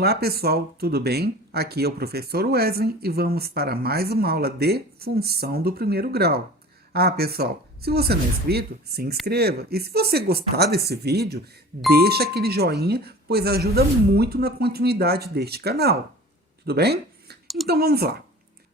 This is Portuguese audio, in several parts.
Olá pessoal, tudo bem? Aqui é o professor Wesley e vamos para mais uma aula de função do primeiro grau. Pessoal, se você não é inscrito, se inscreva. E se você gostar desse vídeo, deixa aquele joinha, pois ajuda muito na continuidade deste canal. Tudo bem? Então vamos lá.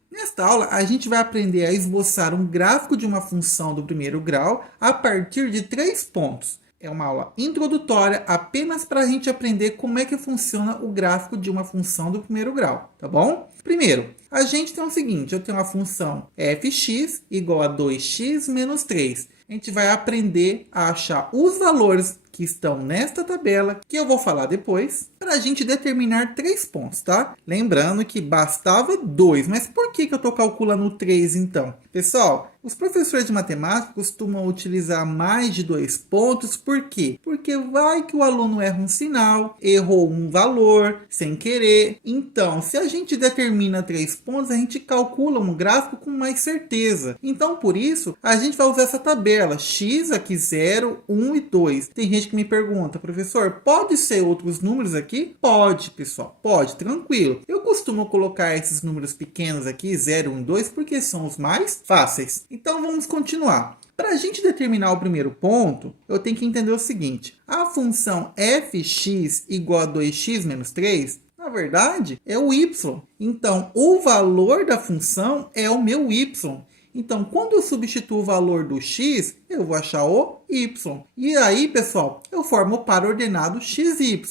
Nesta aula, a gente vai aprender a esboçar um gráfico de uma função do primeiro grau a partir de 3 pontos. É uma aula introdutória apenas para a gente aprender como é que funciona o gráfico de uma função do primeiro grau, tá bom? Primeiro, a gente tem o seguinte, eu tenho uma função fx igual a 2x menos 3. A gente vai aprender a achar os valores que estão nesta tabela, que eu vou falar depois, para a gente determinar 3 pontos, tá? Lembrando que bastava 2, mas por que eu estou calculando 3 então? Pessoal, os professores de matemática costumam utilizar mais de 2 pontos, por quê? Porque vai que o aluno erra um sinal, errou um valor sem querer. Então, se a gente determina 3 pontos, a gente calcula um gráfico com mais certeza. Então, por isso, a gente vai usar essa tabela, x aqui 0, 1 e 2. Tem gente que me pergunta, professor, pode ser outros números aqui? Pode, pessoal, pode, tranquilo. Eu costumo colocar esses números pequenos aqui, 0, 1 e 2, porque são os mais fáceis. Então, vamos continuar. Para a gente determinar o primeiro ponto, eu tenho que entender o seguinte. A função fx igual a 2x menos 3, na verdade, é o y. Então, o valor da função é o meu y. Então, quando eu substituo o valor do x, eu vou achar o y. E aí, pessoal, eu formo o par ordenado xy,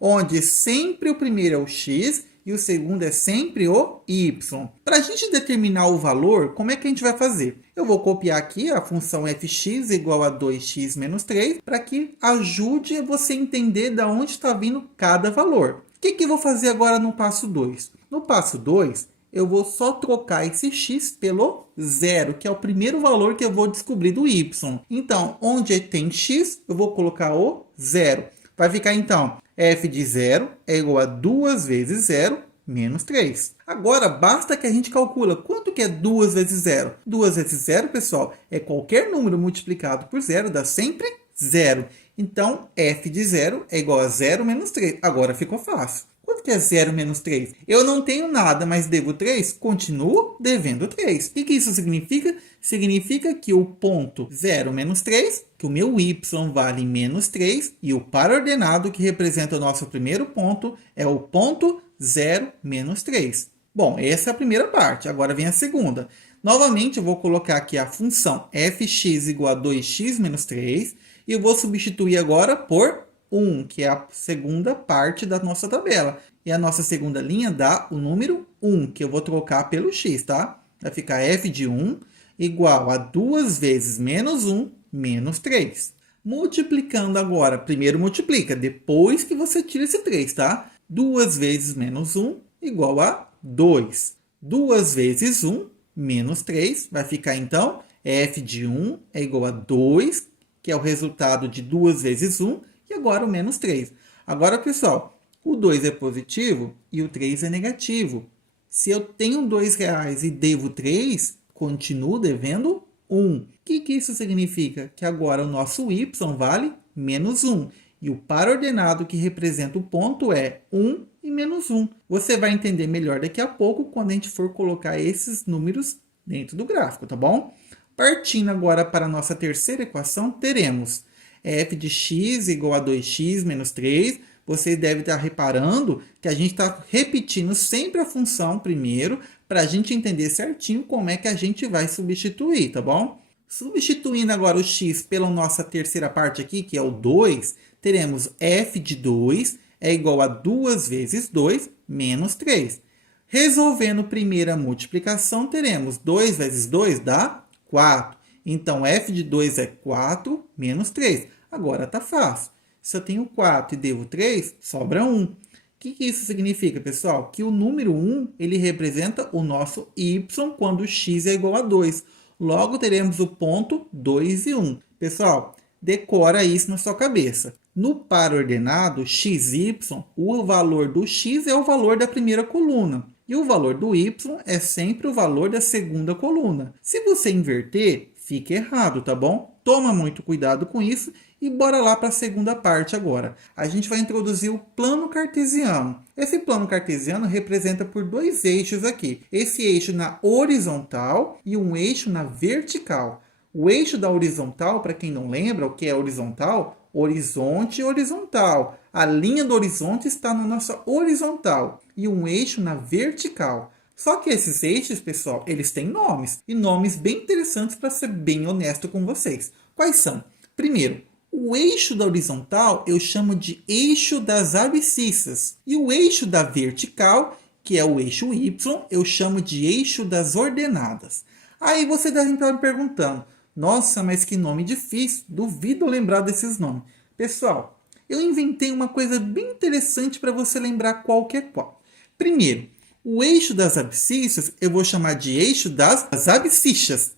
onde sempre o primeiro é o x e o segundo é sempre o y. Para a gente determinar o valor, como é que a gente vai fazer? Eu vou copiar aqui a função fx igual a 2x menos 3, para que ajude você a entender de onde está vindo cada valor. O que eu vou fazer agora no passo 2? No passo 2, eu vou só trocar esse x pelo 0, que é o primeiro valor que eu vou descobrir do y. Então, onde tem x, eu vou colocar o 0. Vai ficar, então, f de 0 é igual a 2 vezes 0 menos 3. Agora, basta que a gente calcula quanto que é 2 vezes 0. 2 vezes 0, pessoal, é qualquer número multiplicado por 0, dá sempre 0. Então, f de 0 é igual a 0 menos 3. Agora ficou fácil. Quanto que é 0 menos 3? Eu não tenho nada, mas devo 3? Continuo devendo 3. O que isso significa? Significa que o ponto 0 menos 3, que o meu y vale menos 3, e o par ordenado que representa o nosso primeiro ponto é o ponto 0 menos 3. Bom, essa é a primeira parte. Agora vem a segunda. Novamente, eu vou colocar aqui a função fx igual a 2x menos 3, e eu vou substituir agora por 1, que é a segunda parte da nossa tabela. E a nossa segunda linha dá o número 1, que eu vou trocar pelo x, tá? Vai ficar f de 1 igual a 2 vezes menos 1 menos 3. Multiplicando agora, primeiro multiplica, depois que você tira esse 3, tá? 2 vezes menos 1 igual a 2. 2 vezes 1 menos 3 vai ficar, então, f de 1 é igual a 2, que é o resultado de 2 vezes 1, e agora o menos 3. Agora, pessoal, o 2 é positivo e o 3 é negativo. Se eu tenho R$2 e devo 3, continuo devendo 1. O que isso significa? Que agora o nosso y vale menos 1. E o par ordenado que representa o ponto é 1 e menos 1. Você vai entender melhor daqui a pouco quando a gente for colocar esses números dentro do gráfico, tá bom? Partindo agora para a nossa terceira equação, teremos f de x igual a 2x menos 3. Você deve estar reparando que a gente está repetindo sempre a função primeiro, para a gente entender certinho como é que a gente vai substituir, tá bom? Substituindo agora o x pela nossa terceira parte aqui, que é o 2, teremos f de 2 é igual a 2 vezes 2 menos 3. Resolvendo primeira multiplicação, teremos 2 vezes 2 dá 4. Então, f de 2 é 4 menos 3. Agora está fácil. Se eu tenho 4 e devo 3, sobra 1. O que isso significa, pessoal? Que o número 1 ele representa o nosso y quando x é igual a 2. Logo, teremos o ponto 2 e 1. Pessoal, decora isso na sua cabeça. No par ordenado xy, o valor do x é o valor da primeira coluna. E o valor do y é sempre o valor da segunda coluna. Se você inverter, fica errado, tá bom? Toma muito cuidado com isso e bora lá para a segunda parte agora. A gente vai introduzir o plano cartesiano. Esse plano cartesiano representa por dois eixos aqui. Esse eixo na horizontal e um eixo na vertical. O eixo da horizontal, para quem não lembra o que é horizontal, horizonte e horizontal. A linha do horizonte está na nossa horizontal e um eixo na vertical. Só que esses eixos, pessoal, eles têm nomes. E nomes bem interessantes para ser bem honesto com vocês. Quais são? Primeiro, o eixo da horizontal eu chamo de eixo das abscissas. E o eixo da vertical, que é o eixo Y, eu chamo de eixo das ordenadas. Aí você deve estar me perguntando, nossa, mas que nome difícil, duvido lembrar desses nomes. Pessoal, eu inventei uma coisa bem interessante para você lembrar qual que é qual. Primeiro, o eixo das abscissas eu vou chamar de eixo das abscissas.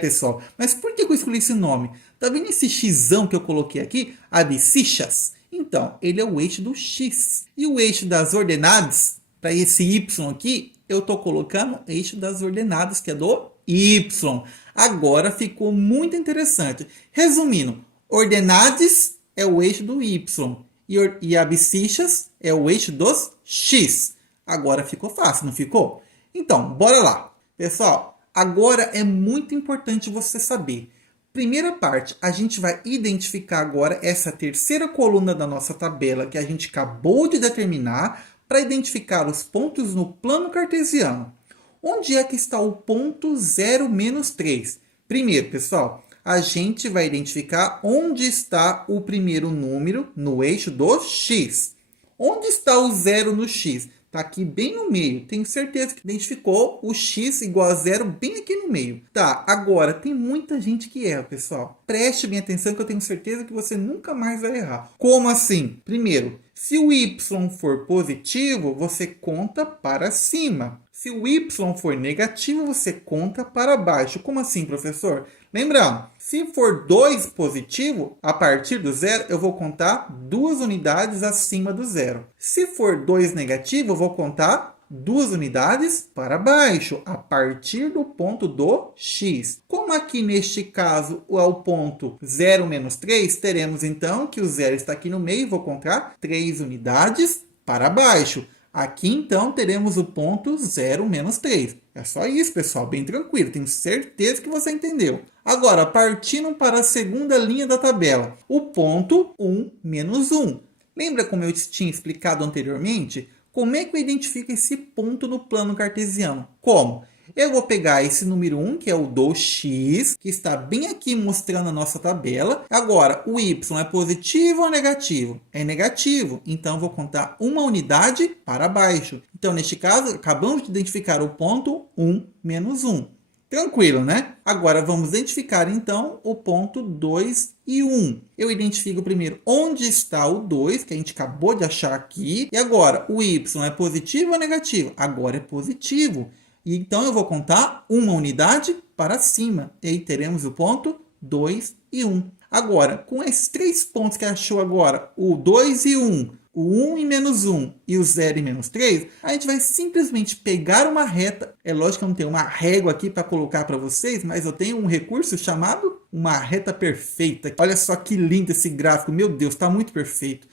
Pessoal, mas por que eu escolhi esse nome? Tá vendo esse xão que eu coloquei aqui? Abscissas. Então, ele é o eixo do X. E o eixo das ordenadas, para esse Y aqui, eu estou colocando o eixo das ordenadas, que é do Y. Agora ficou muito interessante. Resumindo, ordenadas é o eixo do Y. E abscissas é o eixo dos X. Agora ficou fácil, não ficou? Então, bora lá. Pessoal, agora é muito importante você saber. Primeira parte, a gente vai identificar agora essa terceira coluna da nossa tabela que a gente acabou de determinar para identificar os pontos no plano cartesiano. Onde é que está o ponto 0 menos 3? Primeiro, pessoal, a gente vai identificar onde está o primeiro número no eixo do X. Onde está o 0 no X? Está aqui bem no meio. Tenho certeza que identificou o X igual a 0 bem aqui no meio. Tá, agora tem muita gente que erra, pessoal. Preste bem atenção que eu tenho certeza que você nunca mais vai errar. Como assim? Primeiro, se o Y for positivo, você conta para cima. Se o Y for negativo, você conta para baixo. Como assim, professor? Lembrando, se for 2 positivo, a partir do 0, eu vou contar 2 unidades acima do 0. Se for 2 negativo, eu vou contar 2 unidades para baixo, a partir do ponto do X. Como aqui neste caso é o ponto 0 menos 3, teremos então que o 0 está aqui no meio, vou contar 3 unidades para baixo. Aqui, então, teremos o ponto 0 menos 3. É só isso, pessoal, bem tranquilo. Tenho certeza que você entendeu. Agora, partindo para a segunda linha da tabela, o ponto 1 menos 1. Lembra como eu tinha explicado anteriormente? Como é que eu identifico esse ponto no plano cartesiano? Como? Eu vou pegar esse número 1, que é o do X, que está bem aqui mostrando a nossa tabela. Agora, o Y é positivo ou negativo? É negativo, então vou contar uma unidade para baixo. Então, neste caso, acabamos de identificar o ponto 1 menos 1. Tranquilo, né? Agora, vamos identificar, então, o ponto 2 e 1. Eu identifico primeiro onde está o 2, que a gente acabou de achar aqui. E agora, o Y é positivo ou negativo? Agora é positivo. Então, eu vou contar uma unidade para cima. E aí teremos o ponto 2 e 1. Agora, com esses 3 pontos que achou agora, o 2 e 1, o 1 e menos 1 e o 0 e menos 3, a gente vai simplesmente pegar uma reta. É lógico que eu não tenho uma régua aqui para colocar para vocês, mas eu tenho um recurso chamado uma reta perfeita. Olha só que lindo esse gráfico. Meu Deus, está muito perfeito.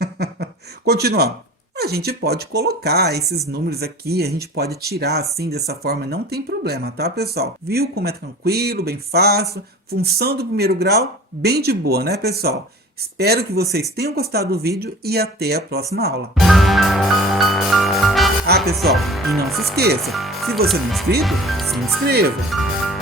Continuando. A gente pode colocar esses números aqui, a gente pode tirar assim dessa forma, não tem problema, tá, pessoal? Viu como é tranquilo, bem fácil? Função do primeiro grau, bem de boa, né, pessoal? Espero que vocês tenham gostado do vídeo e até a próxima aula. Ah, pessoal, e não se esqueça, se você não é inscrito, se inscreva.